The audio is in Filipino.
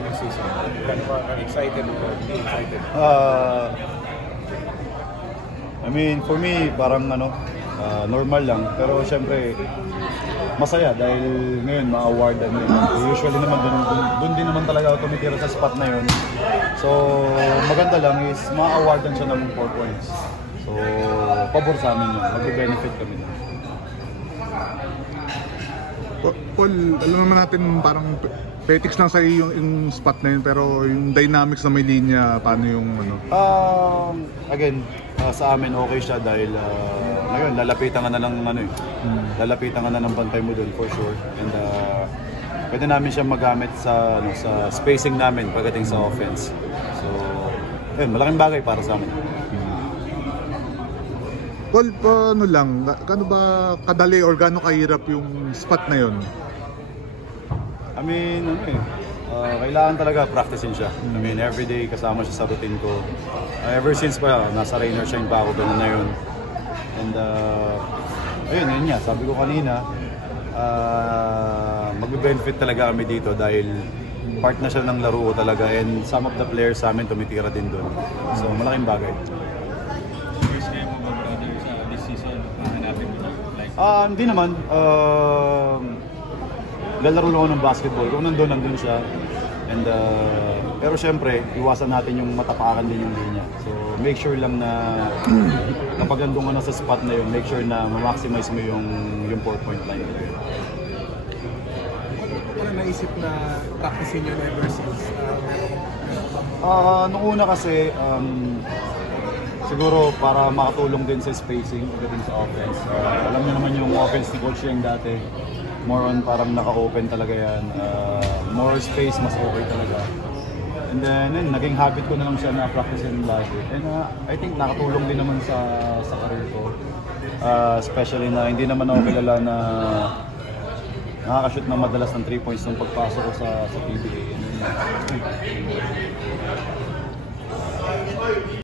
coming season? Gano'n ba excited o hindi excited? I mean, for me, parang normal lang. Pero syempre, masaya dahil ngayon ma-awardan yun. Usually naman dun din naman talaga ako tumitira sa spot na yun. So, maganda lang is ma-awardan siya ng 4 points. So, pabor sa amin yun. Mag-benefit kami na. Paul, alam naman natin parang petics lang sa iyo yung spot na yun, pero yung dynamics na may linya, paano yung Again, sa amin okay siya dahil ngayon lalapitan ka na ng lalapitan ka na ng bantay mo doon for sure. And pwede namin siya magamit sa sa spacing namin pagdating sa offense. So, ayun, malaking bagay para sa amin. Paul, paano lang, gaano ba kadali or gaano kahirap yung spot na yun? I mean, kailangan talaga practicein siya. I mean, everyday kasama siya sa routine ko. Ever since pa, nasa Rainer Shine pa ako, ganun na yun. And yun nga, sabi ko kanina, mag-benefit talaga kami dito dahil part na siya ng laro ko talaga, and some of the players sa amin tumitira din doon. So, malaking bagay. Hindi naman. Lalaro lang ako ng basketball. Kung nandun siya. And, pero syempre, iwasan natin yung matapakan din yung linya. So, make sure lang na kapag nandun ka na sa spot na yun, make sure na ma-maximize mo yung 4-point line. Ano naisip na practicein yun ever since? Nung una kasi, siguro para makatulong din sa spacing pagdating sa offense. Alam niyo naman yung offense ni Coach Yang dati, more on parang naka-open talaga yan. More space, mas okay talaga. And then, naging habit ko na lang siya na practicein lagi. And I think nakatulong din naman sa career ko. Especially na hindi naman ako kilala na nakaka-shoot na madalas ng 3 points nung pagpasok ko sa PBA.